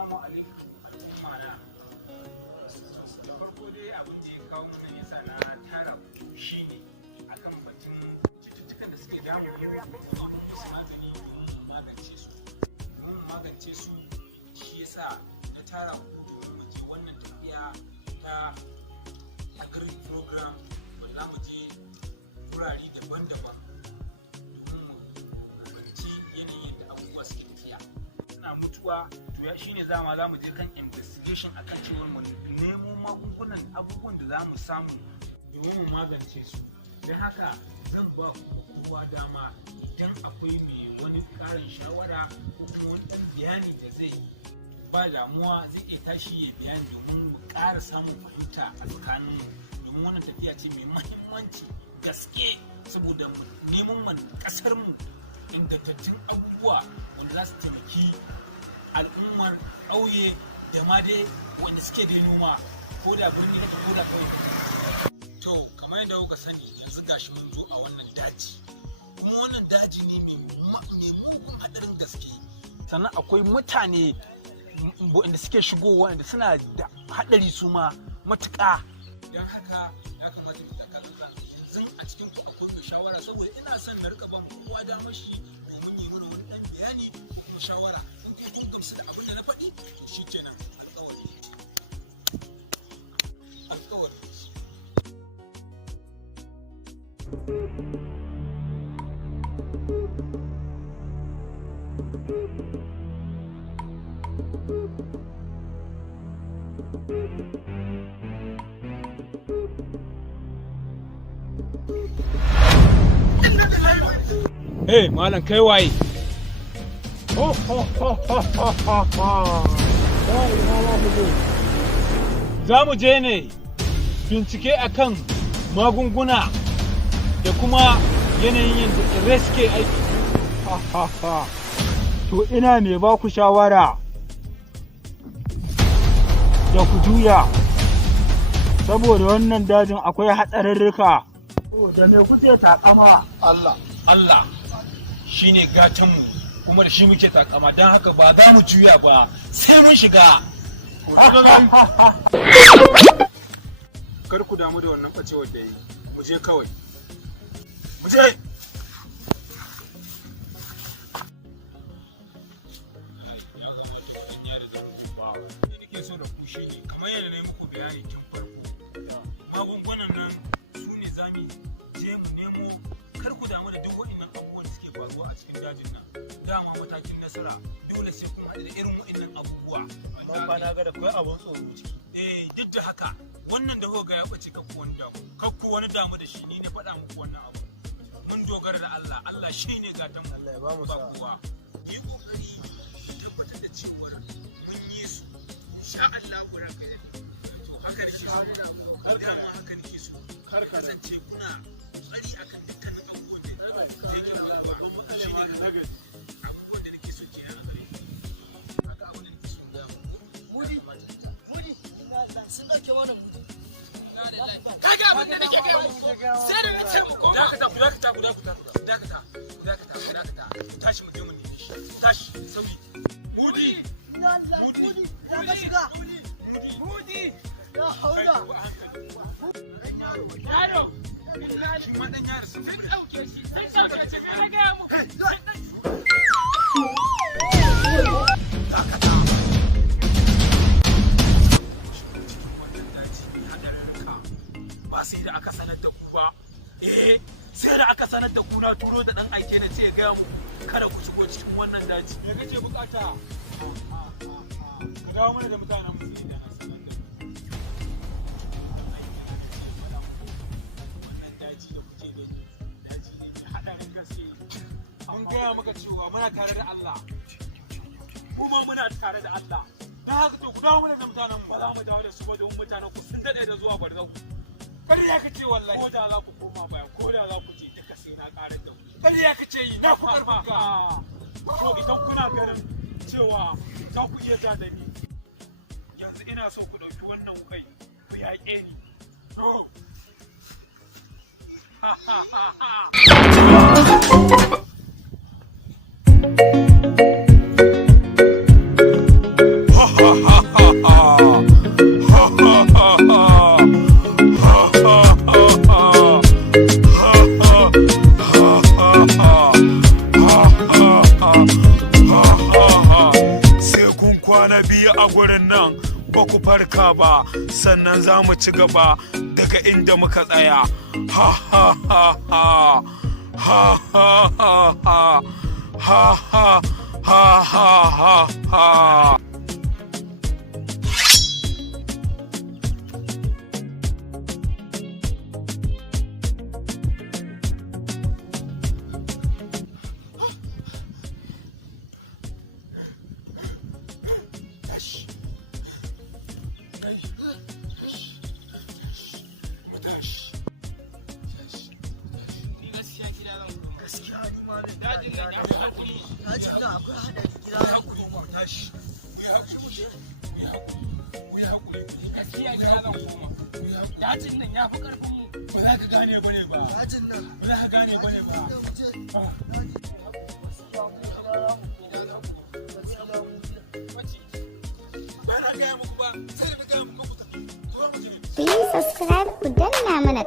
Assalamu alaikum al'umma na. Da farko dai abin da ya kawo mana yasa na tara shi ne akan batun cututtukan da suke damu magani magance su. Mun magance su shi yasa na tara ku domin mu je wannan tafiya ta agri program wanda za mu je wurare daban-daban domin mu fahimci yanayin da abubuwa suke tafiya. Suna mutuwa to ya shine za mu je kan investigation akan cewa mu nemo magungunan abubuwan da za mu samu domin mu magance su. Don haka zan ba kowa dama idan akwai mai wani karin shawara ko kuma wani ɗan bayani da zai yi ba damuwa zai iya tashi ya bayani domin mu ƙara samun fahimta a tsakanin domin wannan tafiya ce mai mahimmanci gaske saboda neman ƙasar mu ingantattun abubuwa wanda za su taimaki al'ummar ƙauye da ma dai wanda suke da noma ko da birni da ko da ƙauye. To kamar yadda kuka sani yanzu gashi mun zo a wannan daji kuma wannan daji ne mai mugun hadarin gaske sannan akwai mutane wanda suke shigowa wanda suna da hadari su ma matuƙa. Don haka ya kamata ku taka yanzu a cikin ku akwai shawara saboda ina son na rika ban kowa damar shi domin yi mana wani dan bayani ko kuma shawara in kun gamsu da abin da na faɗi to shi kenan alƙawari. Hey, malam kai waye? Za mu je ne bincike akan magunguna da kuma yanayin yadda tsirrai suke aiki. To ina mai ba ku shawara da ku juya saboda wannan dajin akwai hatsarurruka. Da me kuke takama? Allah shine gatanmu kuma da shi muke takama don haka ba za mu juya ba sai mun shiga. Kar ku damu da wannan ɓacewar da yi, mu je kawai. Mu je! Nake so da ku shi ne, kamar yadda na yi muku bayani tun farko, magungunan nan su ne za mu je mu nemo. Kar ku damu da duk waɗannan abubuwan da suke faruwa a cikin dajin nan. Dama matakin nasara dole sai kun haɗu da irin waɗannan abubuwa. Amma ba na ga da kai abun tsoro ciki. Duk da haka wannan da kuka ya ɓace kakku wani damu. Kakku wani damu da shi ni na faɗa muku wannan abu. Mun dogara da Allah. Allah shi ne gatan mu. Allah ya ba mu ba kowa. Yi kokari tabbatar da cewa mun yi su. Insha Allah ku ranka da ni. To haka nake so. Dama haka nake so. Kar ka kasance kuna tsari akan dukkanin abubuwan da yake faruwa. Abubuwan da nake so ke a gare ku. Haka abin da nake so ga Mudi sun dauke mana Mudi. Kaga abin da nake kai sai da nace muku. Dakata. Tashi mu je mu nemi shi. Tashi sauki. Mudi. Ya ka shiga. Mudi. Ya haula. Yaro. Shi ma dan yaro sun dauke shi. Sai ka ce ka ga mu. Dakata. Ba sai da aka sanar da ku ba. Sai da aka sanar da ku na turo da dan aike na ce ga mu kada ku shigo cikin wannan daji. Me kake bukata? Ka dawo mana da mutanen mu sai da na sanar da wannan daji da kuke gani. Daji ne mai hadarin gaske. An gaya maka cewa muna tare da Allah. Kuma muna tare da Allah. Da haka to ku dawo mana da mutanen mu ba za mu dawo da su ba don mutanen ku sun dade da zuwa Barzahu. Ƙarya ka ce wallahi. Ko da za ku koma baya, ko da za ku je duka sai na ƙarar da ku. Ƙarya ka ce yi, na ku karfa ka. Idan kuna ganin cewa za ku iya ja da ni, yanzu ina so ku ɗauki wannan wukai ku yaƙe ni. No. Ha ha ha ha. kwana biyu a gurin nan ba ku farka ba, sannan za mu ci gaba daga inda muka tsaya. Ha ha ha ha ha ha ha ha ha ha ha ha ha. Dajin nan ya fi ƙarfin mu. Ba za ka gane ba ne ba. Dajin nan. Ba za ka gane ba ne ba. Please subscribe ku danna mana